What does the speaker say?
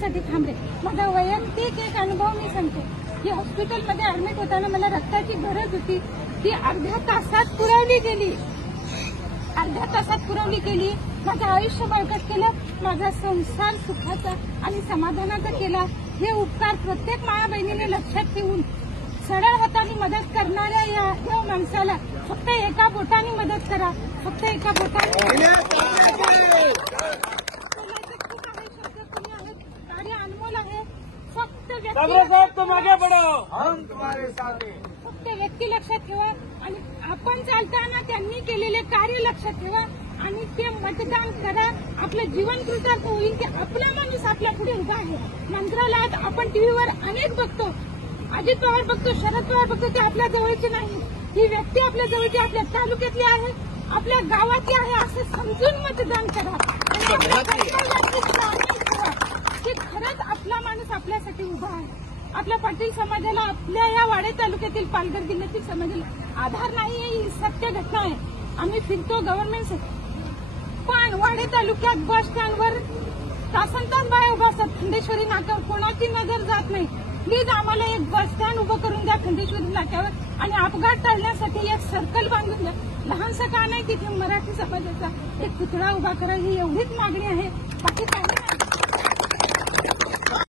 माझ्यासाठी थांबले. माझा वैयक्तिक एक अनुभव मी सांगते की हॉस्पिटलमध्ये ऍडमिट होताना मला रक्ताची गरज होती. ती अर्ध्या तासात पुरवली गेली. माझं आयुष्य बळकट केलं. माझा संसार सुखाचा आणि समाधानाचा केला. हे उपकार प्रत्येक माया बहिणीने लक्षात ठेवून सरळ हाताने मदत करणाऱ्या या देव माणसाला फक्त एका बोटाने मदत करा. फक्त एका बोटाने. कार्य अनमोल आहे. फक्त व्यक्ती लक्षात ठेवा आणि आपण चालताना त्यांनी केलेले कार्य लक्षात ठेवा आणि ते मतदान करा. आपलं जीवन कृतार्थ होईल की आपला माणूस आपल्या पुढे उभा आहे. मंत्रालयात आपण टीव्हीवर अनेक बघतो. अजित पवार बघतो, शरद पवार बघतो. ते आपल्या जवळचे नाही. ही व्यक्ती आपल्या जवळची, आपल्या तालुक्यातली आहे, आपल्या गावातली आहे असं समजून मतदान करा. की खरंच आपला माणूस आपल्यासाठी उभा आहे. आपल्या पाटील समाजाला, आपल्या या वाडे तालुक्यातील पालघर जिल्ह्यातील समाजाला आधार नाही ही सत्य घटना आहे. आम्ही फिरतो गव्हर्नमेंट, पण वाडे तालुक्यात बस स्टँडवर तासन-तास बाया उभा असतात. खंडेश्वरी नाक्यावर कोणाची नजर जात नाही. प्लीज आम्हाला एक बस स्टँड उभं करून द्या खंडेश्वरी नाक्यावर आणि अपघात टाळण्यासाठी एक सर्कल बांधून द्या. लहानसा का नाही, तिथे मराठी समाजाचा एक पुतळा उभा करा. ही एवढीच मागणी आहे. बाकी काही नाही.